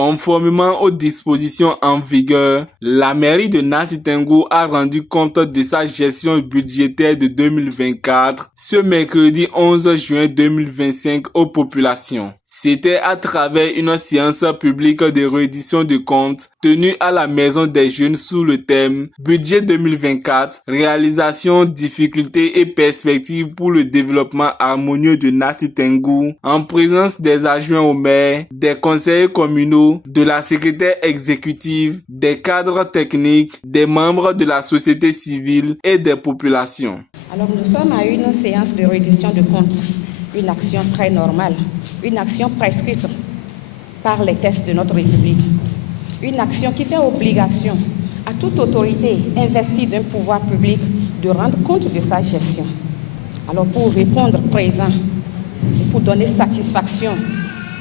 Conformément aux dispositions en vigueur, la mairie de Nati Tengou a rendu compte de sa gestion budgétaire de 2024 ce mercredi 11 juin 2025 aux populations. C'était à travers une séance publique de réédition de comptes tenue à la Maison des Jeunes sous le thème Budget 2024, réalisation, difficultés et perspectives pour le développement harmonieux de Nati Tengou, en présence des adjoints au maire, des conseillers communaux, de la secrétaire exécutive, des cadres techniques, des membres de la société civile et des populations. Alors nous sommes à une séance de réédition de comptes. Une action très normale, une action prescrite par les textes de notre République, une action qui fait obligation à toute autorité investie d'un pouvoir public de rendre compte de sa gestion. Alors pour répondre présent et pour donner satisfaction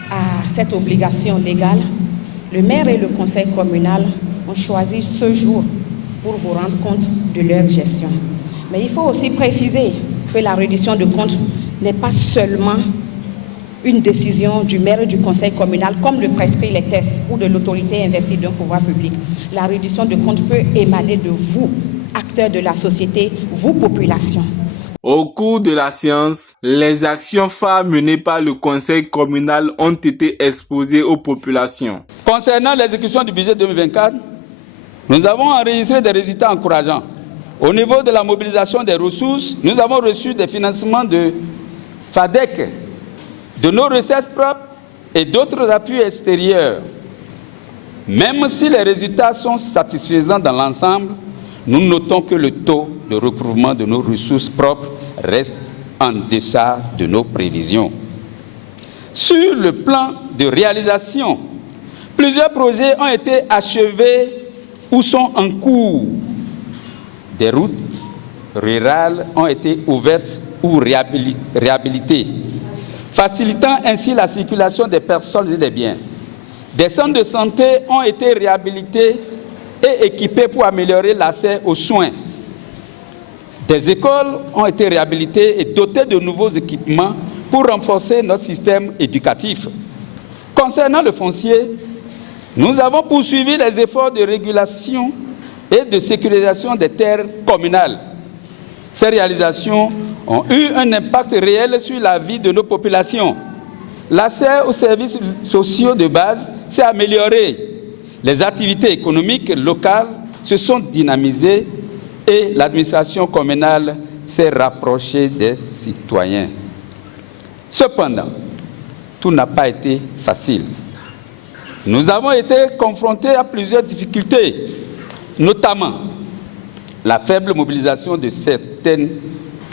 à cette obligation légale, le maire et le conseil communal ont choisi ce jour pour vous rendre compte de leur gestion. Mais il faut aussi préciser que la reddition de comptes n'est pas seulement une décision du maire et du conseil communal comme le prescrit les textes ou de l'autorité investie d'un pouvoir public. La reddition de comptes peut émaner de vous, acteurs de la société, vous, population. Au cours de la séance, les actions phares menées par le conseil communal ont été exposées aux populations. Concernant l'exécution du budget 2024, nous avons enregistré des résultats encourageants. Au niveau de la mobilisation des ressources, nous avons reçu des financements de FADEC, de nos recettes propres et d'autres appuis extérieurs. Même si les résultats sont satisfaisants dans l'ensemble, nous notons que le taux de recouvrement de nos ressources propres reste en deçà de nos prévisions. Sur le plan de réalisation, plusieurs projets ont été achevés ou sont en cours. Des routes rurales ont été ouvertes ou réhabilitées, facilitant ainsi la circulation des personnes et des biens. Des centres de santé ont été réhabilités et équipés pour améliorer l'accès aux soins. Des écoles ont été réhabilitées et dotées de nouveaux équipements pour renforcer notre système éducatif. Concernant le foncier, nous avons poursuivi les efforts de régulation et de sécurisation des terres communales. Ces réalisations ont eu un impact réel sur la vie de nos populations. L'accès aux services sociaux de base s'est amélioré. Les activités économiques locales se sont dynamisées et l'administration communale s'est rapprochée des citoyens. Cependant, tout n'a pas été facile. Nous avons été confrontés à plusieurs difficultés, notamment la faible mobilisation de certaines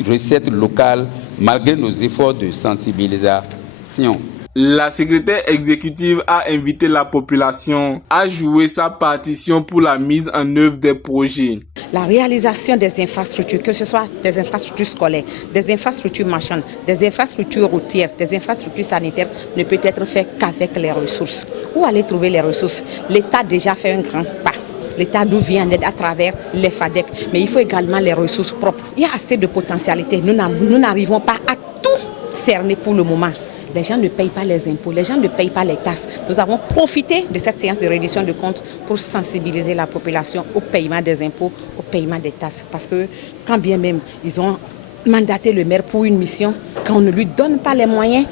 recettes locales malgré nos efforts de sensibilisation. La secrétaire exécutive a invité la population à jouer sa partition pour la mise en œuvre des projets. La réalisation des infrastructures, que ce soit des infrastructures scolaires, des infrastructures marchandes, des infrastructures routières, des infrastructures sanitaires, ne peut être fait qu'avec les ressources. Où aller trouver les ressources? L'État a déjà fait un grand pas. L'État nous vient en aide à travers les FADEC, mais il faut également les ressources propres. Il y a assez de potentialités. Nous n'arrivons pas à tout cerner pour le moment. Les gens ne payent pas les impôts, les gens ne payent pas les taxes. Nous avons profité de cette séance de reddition de comptes pour sensibiliser la population au paiement des impôts, au paiement des taxes. Parce que quand bien même ils ont mandaté le maire pour une mission, quand on ne lui donne pas les moyens,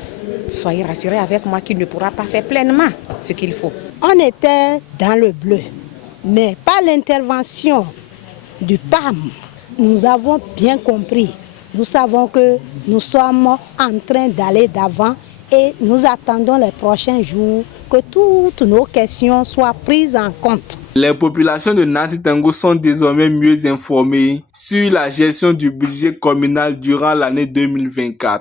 soyez rassurés avec moi qu'il ne pourra pas faire pleinement ce qu'il faut. On était dans le bleu, mais par l'intervention du PAM, nous avons bien compris. Nous savons que nous sommes en train d'aller d'avant et nous attendons les prochains jours que toutes nos questions soient prises en compte. Les populations de Nati Tengou sont désormais mieux informées sur la gestion du budget communal durant l'année 2024.